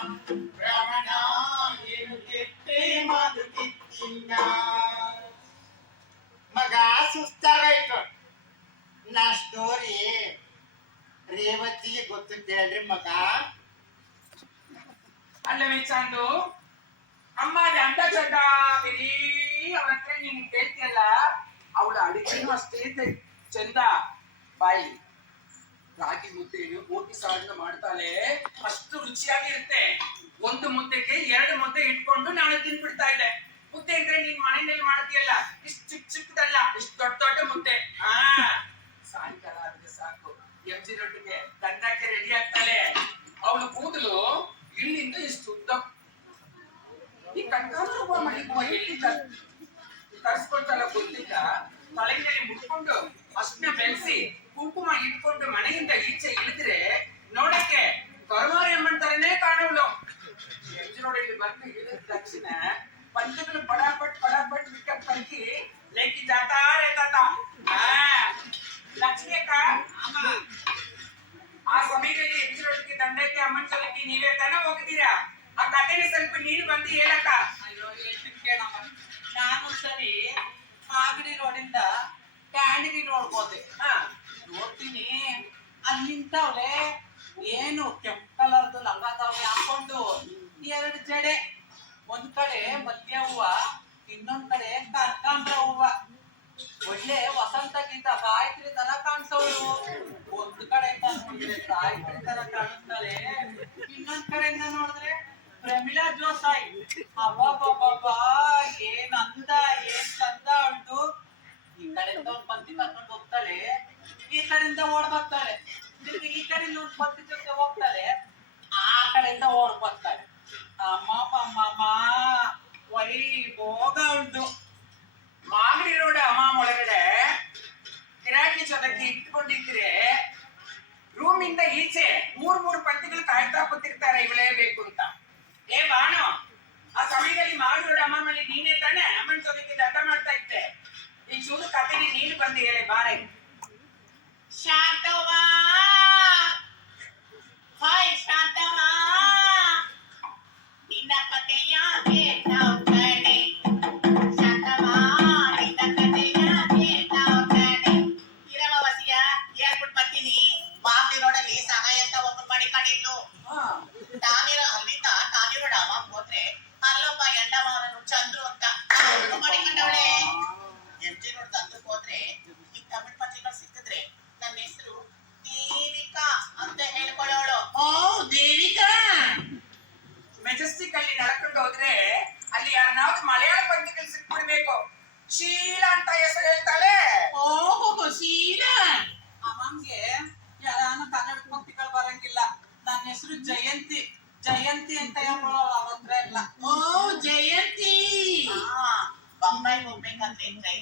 ರಮಣ ಏನು ಕೆಟ್ಟೆ ಮಾತು ಕಿತ್ತಿನ ಮಗ ಸುಸ್ತಾಗಾಯ್ತು ನಾ ಸ್ಟೋರಿ ರೇವತಿಗೆ ಗೊತ್ತು ಕೇಳ್ರಿ ಮಗ. ಅಲ್ಲವೇ ಚಾಂದು ಅಮ್ಮ ಅಂದ ಚಂದ ಬಿರಿ ಅವಳ ಹತ್ರ ನೀನ್ ಕೇಳ್ತಿಯಲ್ಲ, ಅವಳ ಅಡಿಗೆನೂ ಅಷ್ಟೇ ಚಂದ. ಬಾಯಿ ರಾಗಿ ಮುದ್ದೆ ಗೋಟಿ ಸಾರನ್ನ ಮಾಡ್ತಾಳೆ, ಅಷ್ಟು ರುಚಿಯಾಗಿರುತ್ತೆ. ಒಂದು ಮುದ್ದೆಗೆ 2 ಮುದ್ದೆ ಇಟ್ಕೊಂಡು ನಾನು ತಿನ್ಬಿಡ್ತಾ ಇದ್ದೆ. ಮುದ್ದೆ ಅಂದ್ರೆ ನೀನ್ ಮನೆಯಲ್ಲಿ ಮಾಡ್ತೀಯಲ್ಲ, ಇಷ್ಟು ಚಿಕ್ಕ ಚಿಕ್ಕದಲ್ಲ, ಇಷ್ಟು ದೊಡ್ಡ ದೊಡ್ಡ ಮುದ್ದೆ. ಸಾಯಂಕಾಲ ಆದ್ರೆ ಸಾಕು ಎಂಜಿ ರೊಟ್ಟಿಗೆ ದಂಡಕ್ಕೆ ರೆಡಿ ಆಗ್ತಾಳೆ. ಅವಳು ಕೂದಲು ಇಲ್ಲಿಂದ ಇಷ್ಟು ಉದ್ದ, ಈ ಕಟ್ಟಾಸುವ ಮನೆಗುವ ಎಲ್ಲಿಂದ ತರಿಸ್ಕೊಳ್ತಾಳ ಗೊತ್ತಿಲ್ಲ. ತಲೆಗೆ ಮುಟ್ಕೊಂಡು ಅಷ್ಟನ್ನ ಬೆಳೆಸಿ ಕುಂಕುಮ ಇಟ್ಕೊಂಡು ಮನೆಯಿಂದ ಈಚೆ ಇಳಿದ್ರೆ ನೋಡಕ್ಕೆ ಕರುವಾರಿ ಅಮ್ಮಂತಾರನೇ ಕಾಣವಳು. ಎಂಜಿ ನೋಡಿ ಬಂದು ಇಳಿದ ತಕ್ಷಣ ಪಂಚಗಳು ಪಡಾಪಟ್ ಬಿಟ್ಟ ತಂಗಿ ಲೇಕಿ ಜಾತಾ ರೇತಾತ. ಲಕ್ಷ್ಮಿ ಅಕ್ಕ, ಆ ಸಮಯದಲ್ಲಿ ಎಂಜಿನೊಳಗೆ ದಂಡಕ್ಕೆ ಅಮ್ಮನ ಸಲಕ್ಕೆ ನೀವೇ ತಾನ ಹೋಗಿದ್ದೀರಾ? ಆ ಕಥೆನ ಸ್ವಲ್ಪ ನೀನು ಬಂದು ಹೇಳಕ್ಕ. ಅಯ್ಯೋ ಕೇಳಮ್ಮ, ನಾನು ಸರಿ ಮಾಗಡಿ ರೋಡಿಂದ ಕ್ಯಾಂಡಿಗೆ ರೋಡ್ ಹೋದೆ. ನೋಡ್ತೀನಿ ಅಲ್ಲಿ ನಿಂತವ್ರೆ, ಏನು ಕೆಂಪು ಕಲರ್ದು ಲಂಗದವ್ರೆ ಹಾಕೊಂಡು 2 ಜಡೆ, ಒಂದ್ ಕಡೆ ಮಲ್ಗೆ ಹೂವ, ಇನ್ನೊಂದ್ ಕಡೆ ಕನಕಾಂಬರ ಹೂವ. ಒಳ್ಳೆ ವಸಂತ ಗೀತ ಗಾಯತ್ರಿ ತರ ಕಾಣಿಸೋರು. ಒಂದ್ ಕಡೆಯಿಂದ ನೋಡಿದ್ರೆ ಗಾಯತ್ರಿ ತರ ಕಾಣಿಸ್ತಾರೆ, ಇನ್ನೊಂದ್ ಕಡೆಯಿಂದ ನೋಡಿದ್ರೆ ಪ್ರಮಿಳಾ ಜೋಸಾಯಿ. ಅಬ್ಬಬ್ಬಬ್ಬಾ, ಏನ್ ಅಂದ, ಏನ್ ಚಂದ ಉಂಟು. ಈ ಕಡೆಯಿಂದ ಒಂದ್ ಪಂಕ್ತಿ ಕರ್ಕೊಂಡು ಹೋಗ್ತಾಳೆ, ಈ ಕಡೆಯಿಂದ ಓಡ್ ಬರ್ತಾಳೆ. ಈ ಕಡೆಯಿಂದ ಒಂದ್ ಪಂಕ್ತಿ ಜೊತೆ ಹೋಗ್ತಾಳೆ, ಆ ಕಡೆಯಿಂದ ಓಡ್ ಬರ್ತಾಳೆ. ಅಮ್ಮ ವೈಭೋಗ ಉಂಟು. ಮಾಗಡಿ ರೋಡ್ ಅಮ್ಮ ಒಳಗಡೆ ಗಿರಾಕಿ ಜೊತೆಗೆ ಇಟ್ಕೊಂಡಿದ್ರೆ ರೂಮಿಂದ ಈಚೆ 3 ಪಂಕ್ತಿಗಳು ಕಾಯ್ತಾ ಕೂತಿರ್ತಾರೆ, ಇವಳೇ ಬೇಕು ಅಂತ. ಏ ಬಾನು, ಆ ಸಮಯದಲ್ಲಿ ಮಾಗಡಿ ರೋಡ್ ಅಮ್ಮ ಮೇಲೆ ನೀನೇ ತಾನೆ ಅಮ್ಮನ ಜೊತೆಗೆ ದಂಡ ಮಾಡ್ತಾ ಇದ್ದೆ. ಈ ಚೂರು ಕಥೆಗೆ ನೀನು ಬಂದು ಹೇಳಿ ಬಾರೆ. ಶಾಂತವ್ವ, ಹಾಯ್ ಶಾಂತವ್ವ, ನಿನ್ನ ಕಥೆಯ ನಾವು ಕಣೆ. ಶಾಂತವ್ವ, ನಿನ್ನ ಕಥೆಯ ನಾವು ಕಣೆ. ಇರವ ವಸಿಯ ಹೇಳ್ಬಿಟ್ಟು ಬರ್ತೀನಿ. ಮಾಗಡಿ ರೋಡಲ್ಲಿ ಸಹಾಯ ಅಂತ ಒಬ್ಬರು ಮನೆ ಕಂಡಿದ್ದು. ಅಲ್ಲಿಂದ ಟಾನಿರೋಡ್ ಅಮ್ಮ ಹೋದ್ರೆ ಅಲ್ಲೊಬ್ಬ ಎಂಡವನು ಚಂದ್ರು ಅಂತ ಮನೆ ಕಂಡವಳೆ. ಎಂಜಿ ರೋಡ್ ತಂದಕ್ಕೆ ಹೋದ್ರೆ ಈ ತಮಿಳ್ ಪತ್ರಿಕೆಗಳು ಸಿಕ್ಕಿದ್ರೆ ನನ್ನ ಹೆಸರು ದೇವಿಕಾ ಅಂತ ಹೇಳ್ಕೊಳ್ಳೋಳು. ಓ ದೇವಿಕಾ. ಮೆಜೆಸ್ಟಿಕ್ ಅಲ್ಲಿ ನಡ್ಕೊಂಡು ಹೋದ್ರೆ ಅಲ್ಲಿ ಯಾರನ್ನಾವ್ದು ಮಲಯಾಳ ಪತ್ರಿಕೆಗಳು ಸಿಕ್ಬಿಡ್ಬೇಕು. ಶೀಲಾ ಅಂತ ಹೆಸರು ಹೇಳ್ತಾಳೆ. ಓಹೋ ಶೀಲಾ. ಅಮ್ಮಂಗೆ ಯಾರಾನು ಕನ್ನಡ ಪಂಕ್ತಿಗಳು ಬರಂಗಿಲ್ಲ. ನನ್ನ ಹೆಸರು ಜಯಂತಿ ಅಂತ ಹೇಳ್ಕೊಳ್ಳೋಳು. ಅವತ್ರ ಇಲ್ಲ. ಓ ಜಯಂತಿ. ಬೊಂಬಾಯಿ ಹೋಗ್ಬೇಕಂದ್ರೆ ಟ್ರೈನ್